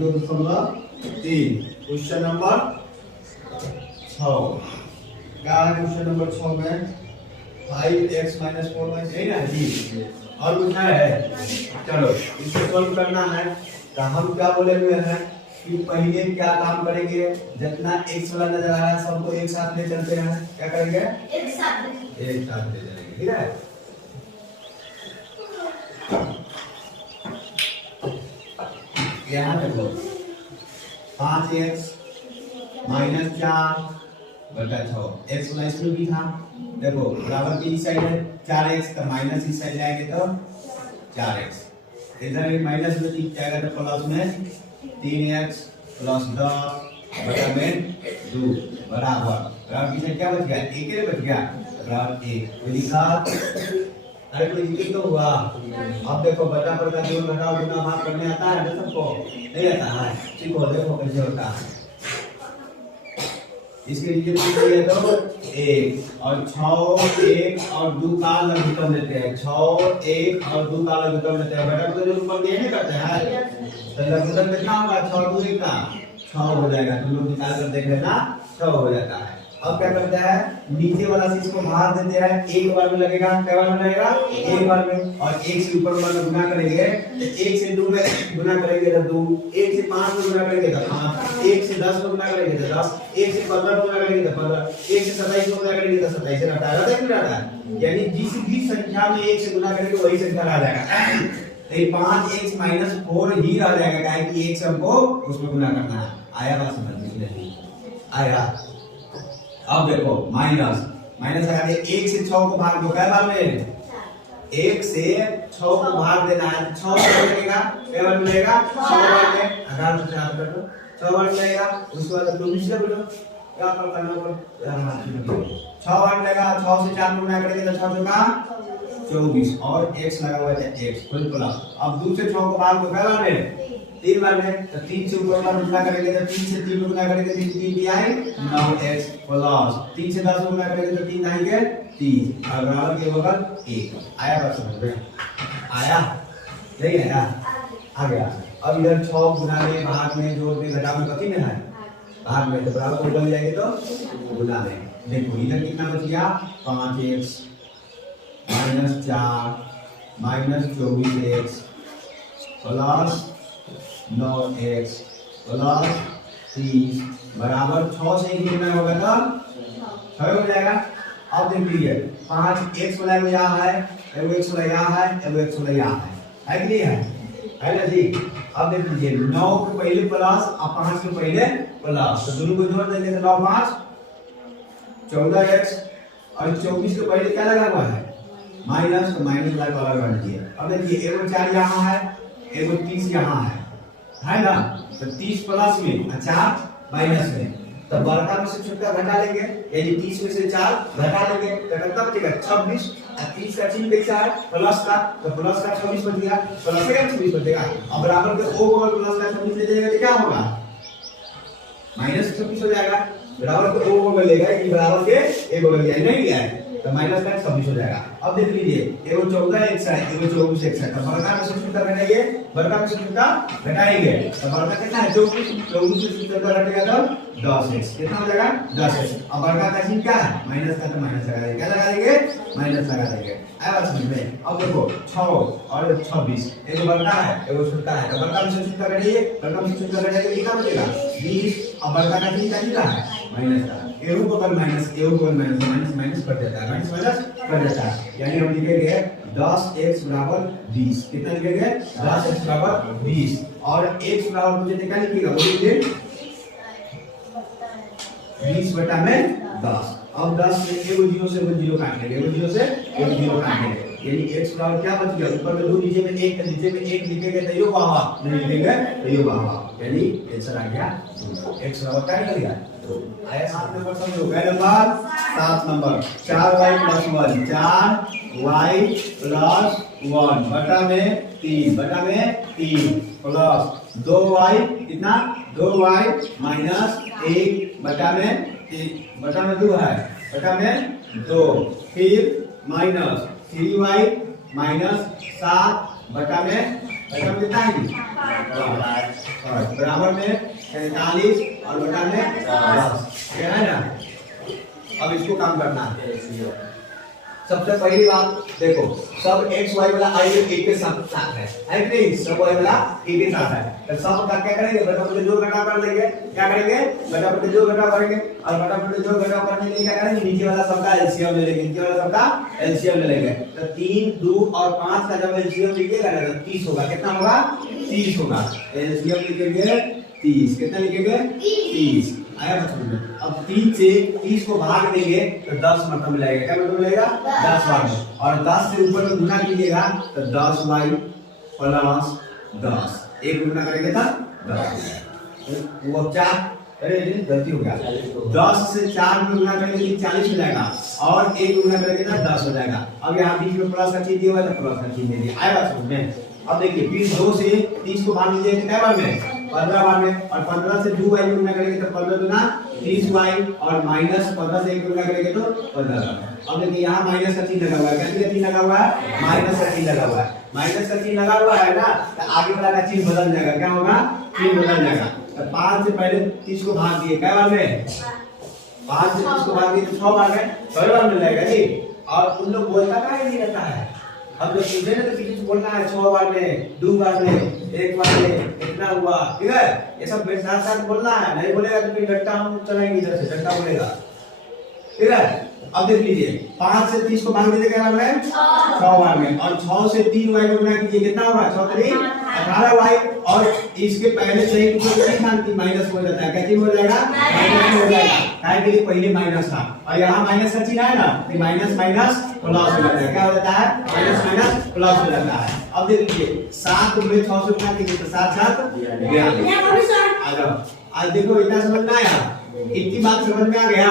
2.3। Question number 6 क्या है? Question number 6 में 5x - 4y है ना जी, और पूछना है। चलो इसको सॉल्व करना है। तो हम क्या बोले हुए हैं कि पहले क्या काम करेंगे, जितना x वाला नजर आ रहा है सबको एक साथ ले चलते हैं। क्या करेंगे? एक साथ ले चलेंगे, ठीक है। यहाँ देखो 5x - 4 बटा 6 x वाला इसमें भी था। देखो बराबर की इस साइड है 4x का माइनस इस साइड जाएंगे तो 4x, इधर माइनस में जाएगा तो प्लस में 3x + 10 बटा में 2 बराबर की साइड क्या बच गया? 1 बच गया, बराबर 1 लिखा। अरे कोई दिक्कत तो हुआ? अब देखो बटा पर का जोड़ घटाव गुणा भाग करने आता है ना सबको? नहीं आता है? ठीक हो, देखो कैसे होता है। इसके लिए ये तो 1 और 6 1 और 2 का लघुत्तम लेते हैं। 6 1 और 2 का लघुत्तम लेते हैं। बटा को जो ऊपर दिए नहीं करते हैं तो लघुत्तम कितना होगा? 6 2 का 6 हो जाएगा। तुम लोग निकाल कर देख लेना, 6 हो जाता है। अब क्या करते हैं, नीचे वाला चीज को भाग देते हैं। एक बार में लगेगा, क्या बार में लगेगा? एक बार में। और 1 से ऊपर वाला गुना करेंगे तो 1 से 2 में गुना करेंगे तो 2, 1 से 5 में गुना करेंगे तो 5, 1 से 10 में गुना करेंगे तो 10, 1 से 15 में गुना करेंगे तो 15, 1 से 27 में गुना करेंगे तो 27 से घटा रहा है। यानी जिस भी संख्या में 1 से गुना करेंगे वही संख्या आ जाएगा। तो 5x - 4 ही रह जाएगा, काहे कि 1 से हमको उसमें गुना करना है। आया बात समझ में? नहीं आया। अब देखो माइनस लगा दे, 1 से 6 को भाग दो, क्या बार में? 1 से 6 को भाग देना है। 6 बार लगेगा, क्या बार मिलेगा? 6 बार में 18 से 4 कर दो, 6 बार लगेगा। उसके बाद तुम नीचे बोलो क्या करना पड़ेगा? 6 बार लगेगा, 6 से 4 गुना करेंगे तो 6 का 24 और x लगा हुआ है x फुल प्लस। अब 2 से 6 को भाग दो, क्या बार में? 3 बार में। तो 3 से ऊपर वाला गुना करेंगे तो 3 से 3 गुना करेंगे तो 3 भी आए 9x प्लस 3 से 10 गुना करेंगे तो 3 आएंगे 30 और बराबर के बगल 1। आया बात समझ में? आया नहीं आया? आ गया। अब इधर 6 गुना में, भाग में, जोड़ में, घटा में, कथी में है? भाग में। तो बराबर को बन जाएंगे तो गुना में। देखो इधर कितना बच गया? 5x - 4 - 24x plus 9x plus 30 बराबर 6 से ही गुना होगा तो 6 हो जाएगा। अब देख लीजिए 5x वाला यहाँ है, एगो x वाला यहाँ है, एगो x वाला यहाँ है कि नहीं है? है ना जी। अब देख लीजिए 9 के पहले प्लस और 5 के पहले प्लस, तो दोनों को जोड़ देंगे तो 9 5 14x और 24 के पहले क्या लगा हुआ है? माइनस, तो माइनस वाला कलर कर दीजिए। अब देखिए एगो 4 यहाँ है, एगो 30 यहाँ है ना? तो 30 प्लस में 4 माइनस में, तो बड़का में से छोटा घटा लेंगे, यानी 30 में से 4 घटा लेंगे तो कितना बचेगा? 26। और 30 का चिन्ह कैसा है? प्लस का, तो प्लस का 26 बच गया, प्लस का 26 बचेगा। अब बराबर के ओ और प्लस का 26 ले जाएगा तो क्या होगा? -26 हो जाएगा। बराबर के ओ को लेगा, ये बराबर के ए को ले जाएगा, नहीं है तो माइनस का 26 हो जाएगा। अब देख लीजिए एगो 14x है, एगो 24x है, तो बड़का में से छोटा घटाएंगे, बड़का में से छोटा घटाएंगे तो बड़का कितना है? 24 से छोटा घटेगा तो 10x, कितना हो जाएगा? 10x। अब बड़का का चिन्ह क्या है? माइनस का, तो माइनस लगा देंगे, क्या लगा देंगे? माइनस लगा देंगे। आया बात समझ में? अब देखो 6 और 26, एगो बड़का है, एगो छोटा है, तो बड़का में से छोटा घटाइए, बड़का में से छोटा घटाइए कितना बचेगा? 20। अब बड़का का चिन्ह क्या है? माइनस का, एगो बगल माइनस, एगो बगल माइनस, माइनस माइनस कट जाता है, माइनस माइनस कट जाता है। यानी हम लिखेंगे 10x बराबर 20। कितना लिखेंगे? 10x बराबर 20 और x बराबर मुझे क्या लिखिएगा? बोलिए 20 बटा में 10। अब 10 में एगो 0 से एगो 0 काट लेंगे, एगो 0 से एगो 0 काट लेंगे, यानी x बराबर क्या बच गया? ऊपर में 2, नीचे में 1, नीचे में 1 लिखेंगे तो यो बाहर, नहीं लिखेंगे तो यो बाहर, यानी आंसर आ गया 2। x बराबर क्या निकल गया? आया 7 नंबर समझो। क्या नंबर? 7 नंबर। 4y + 1 4y + 1 बटा में 3 प्लस 2y कितना? 2y - 1 बटा में 2 है, बटा में 2, फिर माइनस 3y - 7 बटा में कितना है जी? बराबर में 47 और बटा में 10, क्या है ना। अब इसको काम करना है। सबसे पहली बात देखो, सब x y वाला एक के साथ है कि नहीं? सब y वाला एक के साथ है, तो सब का क्या करेंगे? बटा बटे जोड़ घटाव कर लेंगे। क्या करेंगे? बटा बटे जोड़ घटाव करेंगे, और बटा बटे जोड़ घटाव करने के लिए क्या करेंगे? नीचे वाला सबका एलसीएम ले लेंगे, नीचे वाला सबका एलसीएम ले लेंगे। तो 3, 2 और 5 का जब एलसीएम लीजिएगा ना तो 30 होगा। कितना होगा? 30 होगा। एलसीएम लिखेंगे 30। कितना लिखेंगे? 30 आया बच्चों में। अब 3 से 30 को भाग देंगे तो 10 मतलब मिलेगा। क्या मतलब मिलेगा? 10 भाग, और 10 से ऊपर में गुना कीजिएगा तो 10y प्लस 10, एक गुना करेंगे तो 10। वो 4, अरे गलती हो गया, 10 से 4 में गुना करेंगे तो 40 हो जाएगा, और एक गुना करेंगे तो 10 हो जाएगा। अब यहाँ बीच में प्लस का चीज दिया हुआ है तो प्लस का चीज दे दिया। आया बच्चों में। अब देखिए फिर 2 से 30 को भाग दीजिए कितने बार में? 15 बार में, और 15 से 2y गुना करेंगे तो 15 गुना 30y, और माइनस 15 से 1 गुना करेंगे तो 15। अब देखिए यहाँ माइनस का चिन्ह लगा हुआ है। क्या चिन्ह लगा हुआ है? माइनस का चिन्ह लगा हुआ है। माइनस का चिन्ह लगा हुआ है ना, तो आगे वाला का चिन्ह बदल जाएगा। क्या होगा? चिन्ह बदल जाएगा। तो 5 से पहले 30 को भाग दिए, क्या बार में? 5 से 30 को भाग दिए तो 6 बार में, 6 बार मिल जाएगा जी। और उन लोग बोलता का नहीं रहता है। अब जब पूछे ना तो किसी से बोलना है 6 बार में, 2 बार में, 1 बार में, कितना हुआ, ठीक है? ये सब मेरे साथ साथ बोलना है। नहीं बोलेगा तो फिर डंडा हम चलाएंगे, इधर से डंडा बोलेगा, ठीक है? अब देख लीजिए 5 से 30 को भाग दीजिए क्या बार में? 6 बार में, और 6 से 3y को गुना कीजिए, कितना होगा? 6 3 18y, और इसके पहले से ही कुछ माइनस हो जाता है। क्या चीज हो जाएगा? माइनस हो जाएगा, काहे के लिए? पहले माइनस था, और यहाँ माइनस का चिन्ह है ना, तो माइनस माइनस प्लस हो जाता है। क्या हो जाता है? माइनस माइनस प्लस हो जाता है। अब देख लीजिए 7 में 6 से गुना कीजिए तो 7 7 42। आ जाओ, आज देखो इतना समझ में आया? इतनी बात समझ में आ गया?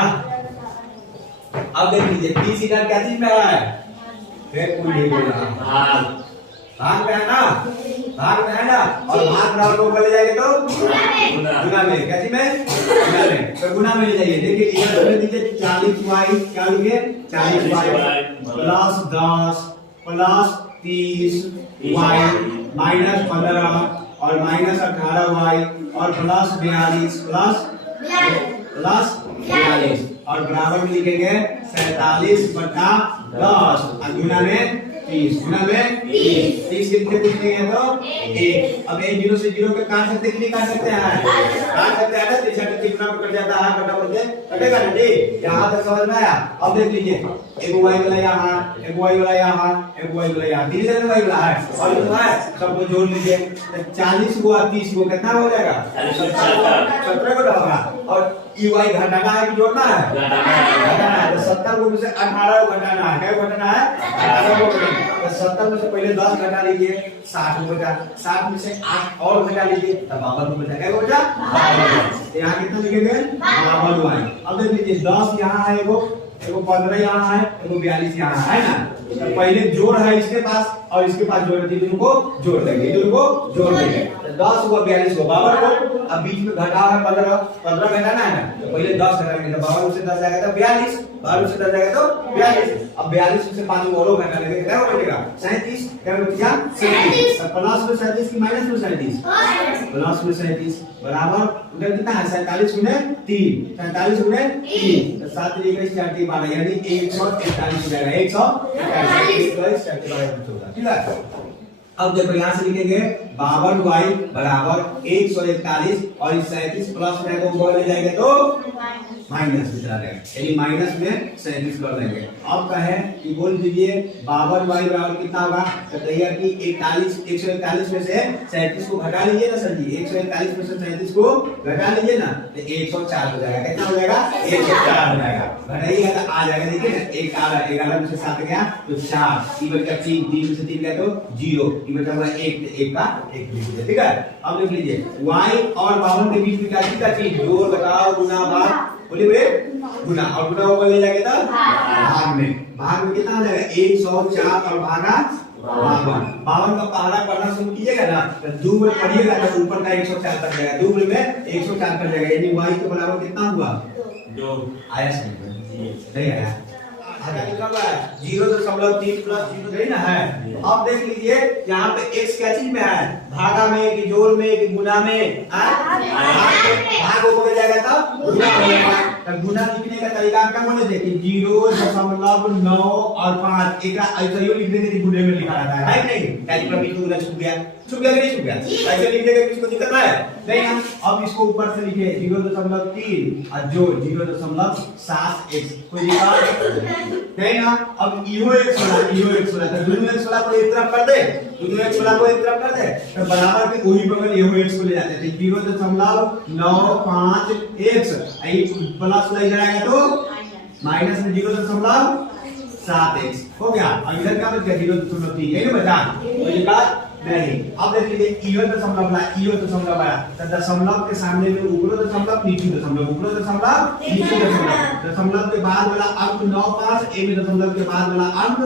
अब देख लीजिए 30 इधर क्या चीज में है? फिर कोई नहीं बोल रहा, भाग में है ना, भाग में है ना, और भाग बराबर को ले जाएंगे तो गुना में। क्या चीज में? गुना में। तो गुना में ले जाइए। देखिए इधर ले दीजिए 40y, क्या लिखे? 40y plus 10 plus 30y minus 15 और माइनस 18y और प्लस 42 प्लस 42, और बराबर में लिखेंगे 47 बटा 10, और गुना में 30, गुना में 30 कितने पूछेंगे तो 1। अब 1 0 से 0 के काट सकते कि नहीं काट सकते हैं? काट सकते हैं ना, तीसरा कितना कट जाता है, बटा बोलते कटेगा ना जी। यहाँ तक समझ में आया? अब देख लीजिए एक y वाला यहाँ, एक y वाला यहाँ, एक y वाला यहाँ, धीरे धीरे y वाला है, और जो है सबको जोड़ लीजिए। 40 को 30 को कितना हो जाएगा? 17 को होगा, और y घटाना है कि जोड़ना है? घटाना है। तो 70 को में से 18 को घटाना है। क्या घटाना है? 18 को घटाना। तो 70 में से पहले 10 घटा लीजिए, 60 को घटा, 60 में से 8 और घटा लीजिए तो 52 को घटा। क्या घटा? 52। यहाँ कितना लिखेंगे? 52y। अब देख लीजिए 10 यहाँ है, एगो 15 यहाँ है, एगो 42 यहाँ है ना। तो पहले जोड़ है इसके पास और इसके पास जोड़ है, दोनों को जोड़ देंगे, दोनों को जोड़ देंगे। 10 हुआ 42 को 52 को, अब बीच में घटा है 15 घटाना है ना, तो पहले 10 घटाएंगे तो 52 से 10 जाएगा तो 42, 52 से 10 जाएगा तो 42। अब 42 से 5 और घटा लेंगे क्या बचेगा? 37। क्या बचेगा? 37। प्लस में 37 की माइनस में 37, प्लस में 37 बराबर उधर कितना है? 47 गुने 3, 47 गुने 3, तो 7 3 21 4 3 12, यानी 141 हो जाएगा। 141 4 3 12 ठीक है। अब देखो यहाँ से लिखेंगे 52y बराबर 141, और इस 37 प्लस में तो ऊपर ले जाएंगे तो माइनस की तरह रहेगा, यानी माइनस में 37 कर देंगे। अब कहे कि बोल दीजिए 52y बराबर कितना होगा? तो तैयार की 141 में से 37 को घटा लीजिए ना सर जी, 141 में से 37 को घटा लीजिए ना तो 104 हो जाएगा। कितना हो जाएगा? 104 हो जाएगा। घटाइएगा तो आ जाएगा, देखिए ना 11 में से 7 गया तो 4, इवन का 3 में से 3 गया तो 0, इवन का 1 का 1 लिख दीजिए, ठीक है। अब लिख लीजिए y और 52 के बीच में क्या चीज? जोड़ घटाओ गुना भाग, बोलिए गुना, और गुना ऊपर ले जाएंगे तो भाग में कितना आ जाएगा? 104 और भागा 52 का पहाड़ा पढ़ना शुरू कीजिएगा ना तो 2 में पढ़िएगा तो ऊपर का 104 तक जाएगा, 2 में 104 कर जाएगा, यानी y के बराबर कितना हुआ? 2 आया? सही नहीं आया? लिखा हुआ है 0.3 प्लस 0 है ना है। अब देख लीजिए यहाँ पे x क्या चीज में है, भागा में कि जोड़ में कि गुना में, भाग हो जाएगा तब गुना हो जाएगा। तब गुना लिखने का तरीका क्या बोले थे कि 0.9 और 5 एक ऐसे ही लिख देंगे गुने में लिखा रहता है नहीं, कैलकुलेटर में गुना छूट गया कि नहीं छूट गया, ऐसे लिख देगा किसको दिक्कत है नहीं ना। अब इसको ऊपर से लिखे 0.3 और जोड़ 0.7x कोई दिक्कत नहीं ना। अब इहो x वाला तो दोनों x वाला को एक तरफ कर दे, दोनों x वाला को एक तरफ कर दे तो बराबर के वही बगल इहो x को ले जाते थे 0.95x आई प्लस ले जाएगा तो माइनस में 0.7x हो गया। अब इधर क्या बच गया 0.3 यही ना बचा तो ये बात नहीं। अब देख लीजिए इवन दशमलव आया तो दशमलव के सामने में ऊपर दशमलव नीचे दशमलव, ऊपर दशमलव नीचे दशमलव, दशमलव के बाद वाला अंक 95 ए में दशमलव के बाद वाला अंक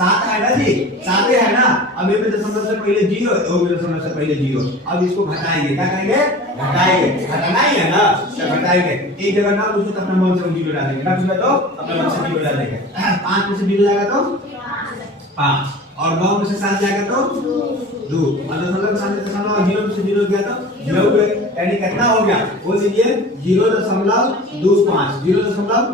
7 है ना जी, 7 है ना। अब ए में दशमलव से पहले 0, ओ में दशमलव से पहले 0। अब इसको घटाएंगे, क्या करेंगे घटाएंगे, घटाना ही है ना तो घटाएंगे। एक जगह ना पूछो तो अपना मन से 0 डालेंगे, ना पूछो तो अपना मन से 0 डालेंगे। 5 में से 0 जाएगा तो 5 और 9 में से 7 जाएगा तो 2 और दशमलव के सामने दशमलव और 0 में से 0 गया तो 0 हुए, यानी कितना हो गया बोल दीजिए 0.25 0.25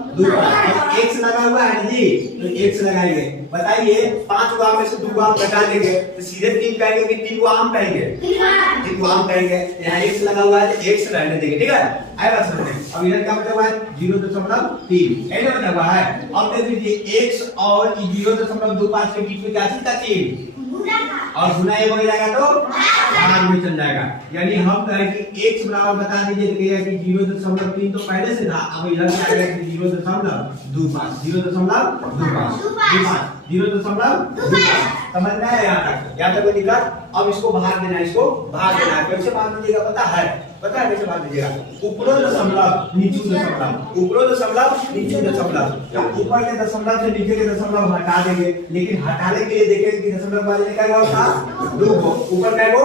x लगा हुआ है ना जी तो x लगाएंगे। बताइए 5 आम में से 2 आम घटा देंगे तो सीधे 3 कहेंगे कि 3 आम कहेंगे, 3 आम कहेंगे। यहाँ x लगा हुआ है तो x रहने देंगे, ठीक है आएगा समझ में। अब इधर क्या बचा हुआ है 0.3 ऐसे बचा हुआ है। अब देख लीजिए x और 0.25 के बीच में क्या चीज था 3 और गुना ये हो जाएगा तो भाग में चल जाएगा। यानी हम कहें कि x बराबर बता दीजिए तो कहेगा कि 0.3 तो पहले से था, अब इधर से आ गया कि 0.25 समझ में आया यहाँ तक कोई दिक्कत। अब इसको भाग देना है, इसको भाग देना है। कैसे भाग दीजिएगा पता है कैसे भाग दीजिएगा, ऊपरों दशमलव नीचे दशमलव, ऊपरों दशमलव नीचे दशमलव। ऊपर के दशमलव से नीचे के दशमलव हटा देंगे, लेकिन हटाने के लिए देखेंगे कि दशमलव वाले में क्या होगा 2 को, ऊपर क्या हो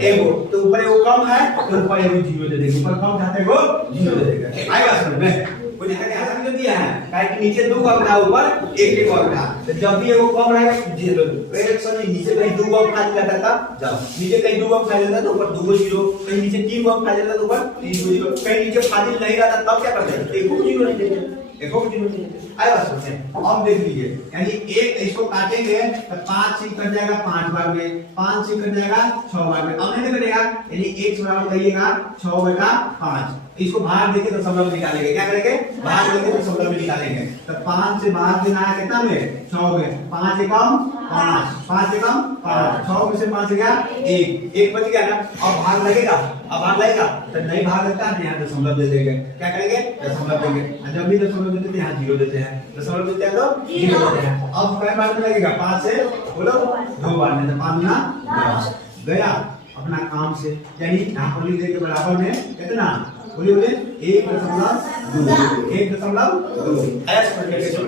1 हो तो ऊपर वो कम है तो ऊपर ये 0 दे देंगे, ऊपर कम जाते को 0 दे देंगे। आएगा समझ में कोई दिक्कत यहाँ तक दिया है काहे कि नीचे 2 का बटा ऊपर 1 का बटा तो जब भी वो कम रहेगा 0 एक समय नीचे कहीं 2 का खा जाता था जब नीचे कहीं 2 का खा जाता तो ऊपर 2 0, कहीं नीचे 3 का खा जाता तो ऊपर 3 0, कहीं नीचे फाजिल नहीं रहता तब क्या करते हैं 1 0 नहीं देते, 1 0 नहीं देते। आएगा समझ में। अब देख लीजिए यानी एक इसको काटेंगे तो 5 से कट जाएगा 5 बार में, 5 से कट जाएगा 6 बार में। अब नहीं कटेगा यानी x बराबर करिएगा 6/5। इसको बाहर देके दशमलव निकालेंगे, क्या करेंगे बाहर देके दशमलव में निकालेंगे तो 5 से बाहर देना है कितना में 6 में, 5 से कम 5, 5 से कम 5, 6 में से 5 गया 1 बच गया ना। अब भाग लगेगा, अब भाग लगेगा तो नहीं भाग लगता है यहाँ दशमलव दे देंगे, क्या करेंगे दशमलव देंगे। जब भी दशमलव देते हैं यहाँ 0 देते हैं, दशमलव देते हैं तो 0 देते हैं। अब कई बार में लगेगा 5 से बोलो 2 बार में तो 5 गुना 10 गया अपना काम से। यानी यहाँ पर लिख देंगे बराबर में कितना बोलिए 1.2 1.2 ऐसे करके